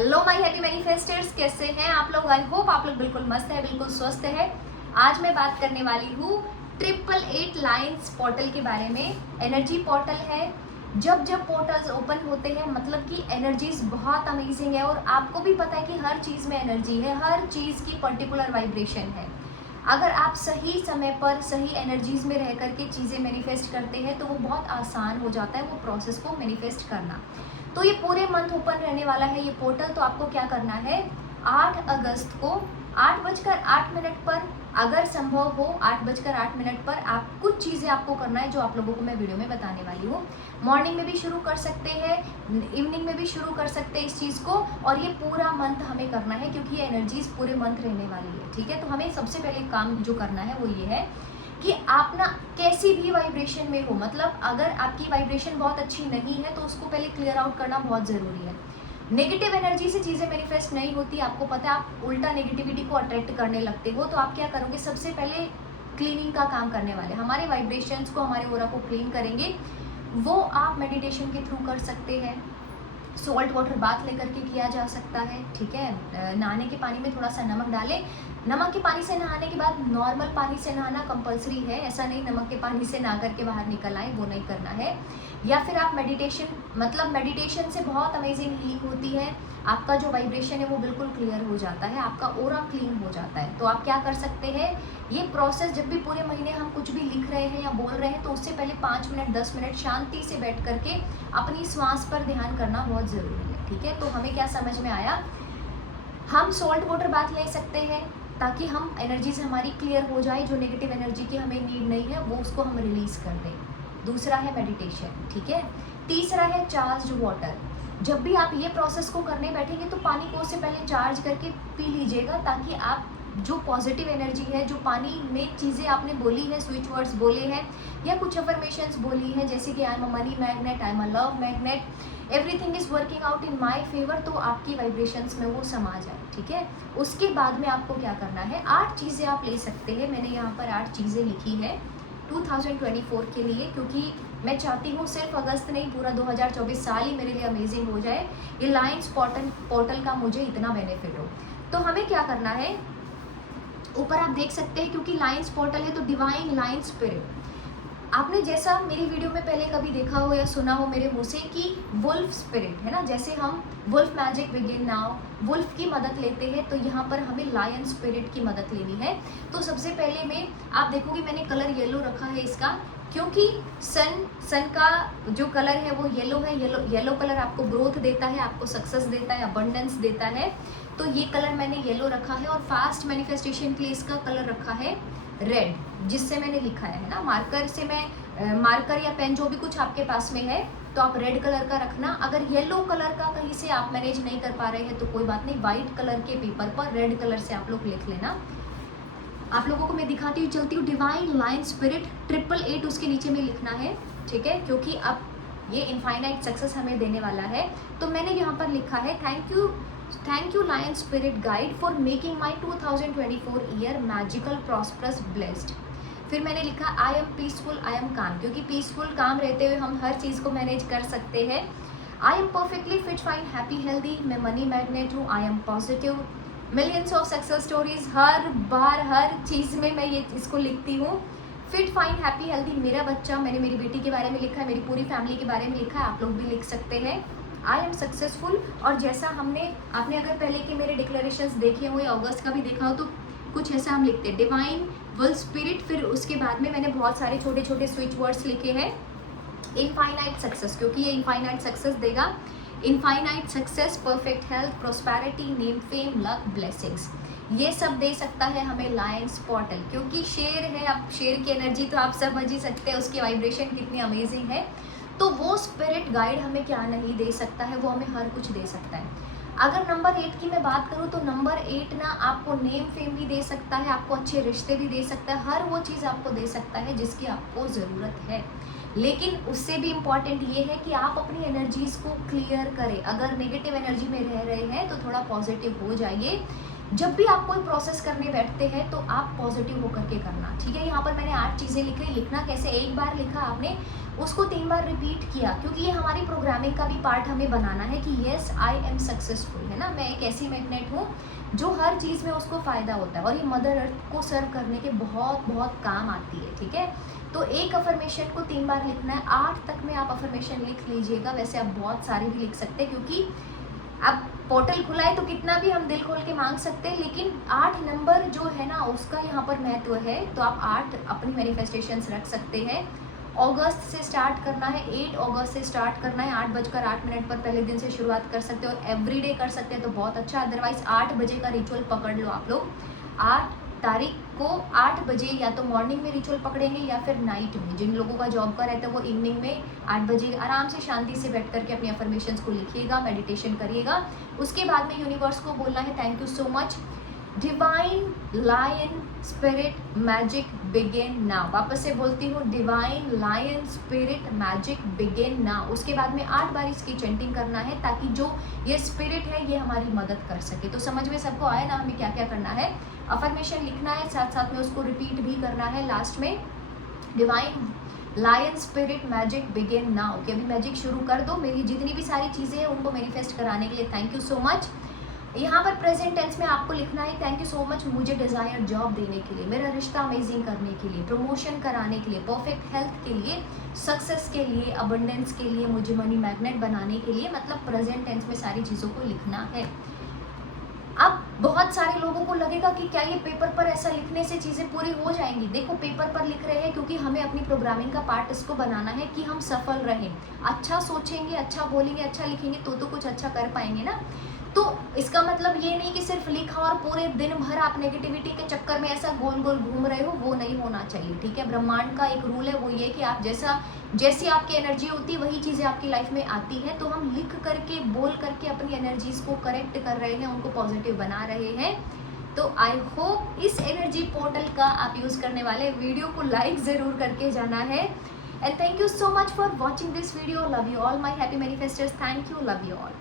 Hello my happy मैनिफेस्टर्स, कैसे हैं आप लोग। आई होप आप लोग बिल्कुल मस्त है, बिल्कुल स्वस्थ है। आज मैं बात करने वाली हूँ 888 लाइन्स पोर्टल के बारे में। एनर्जी पोर्टल है। जब जब पोर्टल्स ओपन होते हैं मतलब कि एनर्जीज बहुत अमेजिंग है। और आपको भी पता है कि हर चीज़ में एनर्जी है, हर चीज़ की पर्टिकुलर वाइब्रेशन है। अगर आप सही समय पर सही एनर्जीज में रह करके चीज़ें मैनिफेस्ट करते हैं तो वो बहुत आसान हो जाता है वो प्रोसेस को मैनिफेस्ट करना। तो ये पूरे मंथ ओपन रहने वाला है ये पोर्टल। तो आपको क्या करना है, 8 अगस्त को 8:08 पर, अगर संभव हो 8:08 पर आप कुछ चीज़ें आपको करना है जो आप लोगों को मैं वीडियो में बताने वाली हूँ। मॉर्निंग में भी शुरू कर सकते हैं, इवनिंग में भी शुरू कर सकते हैं इस चीज़ को। और ये पूरा मंथ हमें करना है क्योंकि ये एनर्जीज पूरे मंथ रहने वाली है। ठीक है, तो हमें सबसे पहले काम जो करना है वो ये है कि आप ना कैसी भी वाइब्रेशन में हो, मतलब अगर आपकी वाइब्रेशन बहुत अच्छी नहीं है तो उसको पहले क्लियर आउट करना बहुत ज़रूरी है। नेगेटिव एनर्जी से चीज़ें मैनिफेस्ट नहीं होती, आपको पता है। आप उल्टा नेगेटिविटी को अट्रैक्ट करने लगते हो। तो आप क्या करोगे, सबसे पहले क्लीनिंग का काम करने वाले, हमारे वाइब्रेशंस को, हमारे ऑरा को क्लीन करेंगे। वो आप मेडिटेशन के थ्रू कर सकते हैं, सॉल्ट वाटर बाथ लेकर के किया जा सकता है। ठीक है, नहाने के पानी में थोड़ा सा नमक डालें। नमक के पानी से नहाने के बाद नॉर्मल पानी से नहाना कंपलसरी है, ऐसा नहीं नमक के पानी से नहा करके बाहर निकल आए, वो नहीं करना है। या फिर आप मेडिटेशन, मतलब मेडिटेशन से बहुत अमेजिंग हीलिंग होती है। आपका जो वाइब्रेशन है वो बिल्कुल क्लियर हो जाता है, आपका ऑरा क्लीन हो जाता है। तो आप क्या कर सकते हैं, ये प्रोसेस जब भी पूरे महीने हम कुछ भी लिख रहे हैं या बोल रहे हैं तो उससे पहले 5 मिनट 10 मिनट शांति से बैठ करके अपनी श्वास पर ध्यान करना बहुत ज़रूरी है। ठीक है, तो हमें क्या समझ में आया, हम सॉल्ट वाटर बाथ ले सकते हैं ताकि हम एनर्जी से हमारी क्लियर हो जाए, जो नेगेटिव एनर्जी की हमें नीड नहीं है वो उसको हम रिलीज़ कर दें। दूसरा है मेडिटेशन। ठीक है, तीसरा है चार्ज वाटर। जब भी आप ये प्रोसेस को करने बैठेंगे तो पानी को उससे पहले चार्ज करके पी लीजिएगा, ताकि आप जो पॉजिटिव एनर्जी है, जो पानी में चीज़ें आपने बोली है, स्विच वर्ड्स बोले हैं या कुछ अफर्मेशंस बोली है, जैसे कि I am a money magnet, I am a love magnet, everything is working out in my favour, तो आपकी वाइब्रेशंस में वो समा जाए। ठीक है, उसके बाद में आपको क्या करना है, 8 चीज़ें आप ले सकते हैं। मैंने यहाँ पर 8 चीज़ें लिखी है 2024 के लिए, क्योंकि मैं चाहती हूँ सिर्फ अगस्त नहीं, पूरा 2024 साल ही मेरे लिए अमेजिंग हो जाए। ये लाइन्स पोर्टल का मुझे इतना बेनिफिट हो। तो हमें क्या करना है, ऊपर आप देख सकते हैं, क्योंकि लाइन्स पोर्टल है तो डिवाइन लाइन स्पिरिट। आपने जैसा मेरी वीडियो में पहले कभी देखा हो या सुना हो मेरे मुंह से कि वुल्फ स्पिरिट है ना, जैसे हम wolf magic begin now, wolf की मदद लेते हैं, तो यहाँ पर हमें लायन स्पिरिट की मदद लेनी है। तो सबसे पहले में आप देखोगे मैंने कलर येलो रखा है इसका, क्योंकि सन का जो कलर है वो येलो है। येलो कलर आपको ग्रोथ देता है, आपको सक्सेस देता है, अबंडेंस देता है। तो ये कलर मैंने येलो रखा है। और फास्ट मैनिफेस्टेशन के लिए इसका कलर रखा है रेड, जिससे मैंने लिखा है ना, मार्कर से मैं मार्कर या पेन जो भी कुछ आपके पास में है तो आप रेड कलर का रखना। अगर येलो कलर का कहीं से आप मैनेज नहीं कर पा रहे हैं तो कोई बात नहीं, वाइट कलर के पेपर पर रेड कलर से आप लोग लिख लेना। आप लोगों को मैं दिखाती हुई चलती हूँ, डिवाइन लाइन स्पिरिट 888 उसके नीचे में लिखना है। ठीक है, क्योंकि अब ये इनफाइनाइट सक्सेस हमें देने वाला है। तो मैंने यहाँ पर लिखा है, thank you lion spirit guide for making my 2024 year magical prosperous blessed. फिर मैंने लिखा I am peaceful, I am calm, क्योंकि पीसफुल काम रहते हुए हम हर चीज़ को मैनेज कर सकते हैं। I am perfectly fit fine happy healthy, मैं मनी मैग्नेट हूँ, I am positive, millions of success stories. हर बार हर चीज़ में मैं ये इसको लिखती हूँ। फिट फाइन हैप्पी हेल्दी, मेरा बच्चा, मैंने मेरी बेटी के बारे में लिखा है, मेरी पूरी फैमिली के बारे में लिखा है, आप लोग भी लिख सकते हैं। आई एम सक्सेसफुल, और जैसा आपने अगर पहले के मेरे डिक्लेरेशंस देखे हो या अगस्त का भी देखा हो तो कुछ ऐसा हम लिखते हैं, डिवाइन वुल्फ स्पिरिट। फिर उसके बाद में मैंने बहुत सारे छोटे छोटे स्विच वर्ड्स लिखे हैं, इनफाइनाइट सक्सेस, क्योंकि ये इनफाइनाइट सक्सेस देगा। Infinite success, perfect health, prosperity, name, fame, luck, blessings, ये सब दे सकता है हमें लायंस पोर्टल, क्योंकि शेर है। अब शेर की एनर्जी तो आप समझ ही सकते हैं, उसकी वाइब्रेशन कितनी अमेजिंग है। तो वो स्पिरिट गाइड हमें क्या नहीं दे सकता है, वो हमें हर कुछ दे सकता है। अगर नंबर 8 की मैं बात करूँ तो नंबर 8 ना आपको नेम फेम भी दे सकता है, आपको अच्छे रिश्ते भी दे सकता है, हर वो चीज़ आपको दे सकता है जिसकी आपको ज़रूरत है। लेकिन उससे भी इम्पॉर्टेंट ये है कि आप अपनी एनर्जीज़ को क्लियर करें। अगर नेगेटिव एनर्जी में रह रहे हैं तो थोड़ा पॉजिटिव हो जाइए, जब भी आप कोई प्रोसेस करने बैठते हैं तो आप पॉजिटिव होकर के करना, ठीक है। यहाँ पर मैंने 8 चीज़ें लिखी। लिखना कैसे, एक बार लिखा आपने, उसको 3 बार रिपीट किया, क्योंकि ये हमारी प्रोग्रामिंग का भी पार्ट हमें बनाना है कि येस आई एम सक्सेसफुल, है ना। मैं एक ऐसी मैग्नेट हूँ जो हर चीज़ में उसको फ़ायदा होता है और ये मदर अर्थ को सर्व करने के बहुत बहुत काम आती है, ठीक है। तो एक अफर्मेशन को 3 बार लिखना है। 8 तक में आप अफर्मेशन लिख लीजिएगा। वैसे आप बहुत सारे भी लिख सकते हैं, क्योंकि अब पोर्टल खुला है तो कितना भी हम दिल खोल के मांग सकते हैं, लेकिन 8 नंबर जो है ना उसका यहाँ पर महत्व है। तो आप 8 अपनी मैनिफेस्टेशंस रख सकते हैं। अगस्त से स्टार्ट करना है, 8 अगस्त से स्टार्ट करना है। 8:08 पर पहले दिन से शुरुआत कर सकते हो और एवरीडे कर सकते हैं तो बहुत अच्छा। अदरवाइज 8 बजे का रिचुअल पकड़ लो आप लोग। 8 तारीख को 8 बजे या तो मॉर्निंग में रिचुअल पकड़ेंगे या फिर नाइट में। जिन लोगों का जॉब का रहता है वो इवनिंग में 8 बजे आराम से शांति से बैठ करके अपनी अफर्मेशंस को लिखिएगा, मेडिटेशन करिएगा। उसके बाद में यूनिवर्स को बोलना है thank you so much, divine lion spirit magic begin now. वापस से बोलती हूँ, divine lion spirit magic begin now. उसके बाद में 8 बार इसकी चेंटिंग करना है, ताकि जो ये स्पिरिट है ये हमारी मदद कर सके। तो समझ में सबको आया ना हमें क्या क्या करना है। अफर्मेशन लिखना है, साथ साथ में उसको रिपीट भी करना है लास्ट में, divine lion spirit magic begin now, कि अभी मैजिक शुरू कर दो। मेरी जितनी भी सारी चीज़ें हैं उनको मैनिफेस्ट कराने के लिए थैंक यू सो मच। यहाँ पर प्रेजेंट टेंस में आपको लिखना है थैंक यू सो मच मुझे डिज़ायर जॉब देने के लिए, मेरा रिश्ता अमेजिंग करने के लिए, प्रमोशन कराने के लिए, परफेक्ट हेल्थ के लिए, सक्सेस के लिए, अबंडेंस के लिए, मुझे मनी मैग्नेट बनाने के लिए। मतलब प्रेजेंट टेंस में सारी चीज़ों को लिखना है। अब बहुत सारे लोगों को लगेगा कि क्या ये पेपर पर ऐसा लिखने से चीज़ें पूरी हो जाएंगी। देखो, पेपर पर लिख रहे हैं क्योंकि हमें अपनी प्रोग्रामिंग का पार्ट इसको बनाना है कि हम सफल रहें। अच्छा सोचेंगे, अच्छा बोलेंगे, अच्छा लिखेंगे तो कुछ अच्छा कर पाएंगे ना। तो इसका मतलब ये नहीं कि सिर्फ लिखा और पूरे दिन भर आप नेगेटिविटी के चक्कर में ऐसा गोल गोल घूम रहे हो, वो नहीं होना चाहिए, ठीक है। ब्रह्मांड का एक रूल है, वो ये कि आप जैसी आपकी एनर्जी होती है वही चीज़ें आपकी लाइफ में आती है। तो हम लिख करके, बोल करके अपनी एनर्जीज को करेक्ट कर रहे हैं, उनको पॉजिटिव बना रहे हैं। तो आई होप इस एनर्जी पोर्टल का आप यूज़ करने वाले वीडियो को लाइक ज़रूर करके जाना है। And thank you so much for watching this video. Love you all my happy manifesters. Thank you, love you all.